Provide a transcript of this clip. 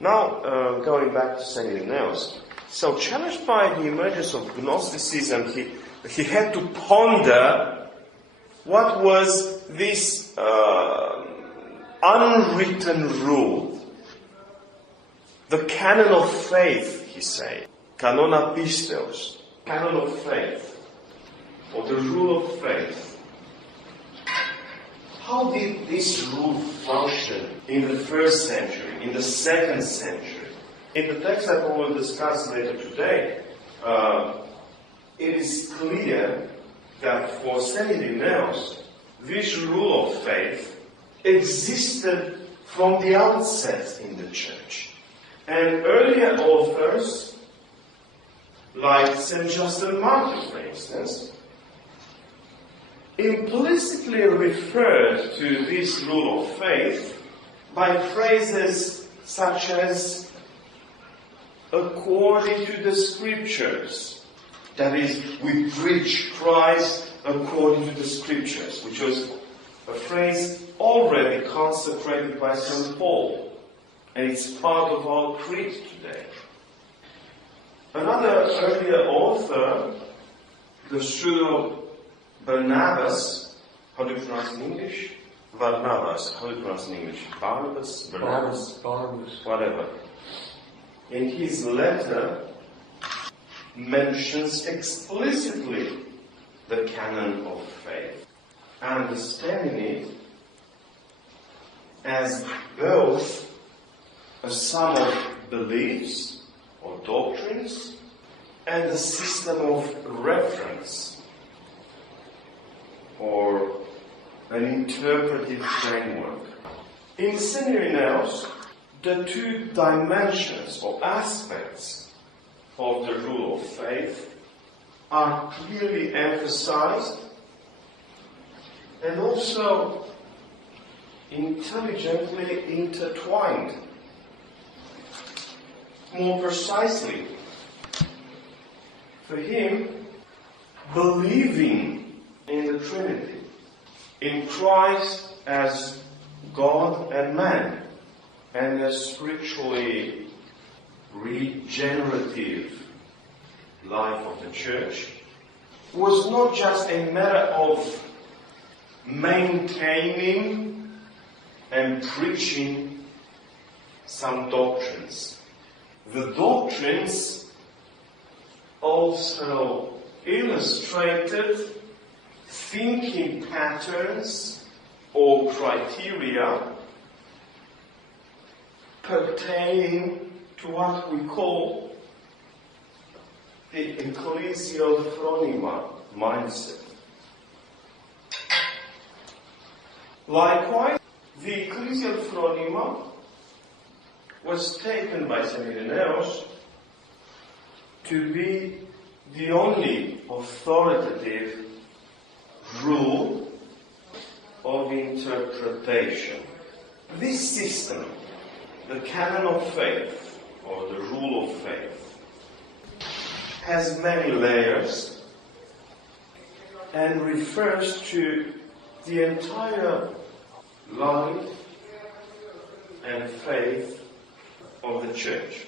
Now, going back to St. Irenaeus, so challenged by the emergence of Gnosticism, he had to ponder what was this unwritten rule, the canon of faith, he said, canon pistos, canon of faith, or the rule of faith. How did this rule function in the first century, in the second century? In the text that we will discuss later today, it is clear that for St. Irenaeus, this rule of faith existed from the outset in the Church. And earlier authors, like St. Justin Martyr, for instance, implicitly referred to this rule of faith by phrases such as according to the Scriptures. That is, we preach Christ according to the Scriptures, which was a phrase already consecrated by St. Paul, and it's part of our creed today. Another earlier author, the pseudo Barnabas, how do you pronounce in English? Barnabas, how do you pronounce in English? Barnabas? Barnabas. Whatever. In his letter, mentions explicitly the canon of faith, understanding it as both a sum of beliefs or doctrines and a system of reference or an interpretive framework. In St. Irenaeus, the two dimensions or aspects of the rule of faith are clearly emphasized and also intelligently intertwined. More precisely, for him, believing in the Trinity, in Christ as God and man, and a spiritually regenerative life of the Church, was not just a matter of maintaining and preaching some doctrines. The doctrines also illustrated thinking patterns or criteria pertaining to what we call the ecclesial phronema mindset. Likewise, the ecclesial phronema was taken by St. Irenaeus to be the only authoritative rule of interpretation. This system, the canon of faith, or the rule of faith, has many layers and refers to the entire life and faith of the Church.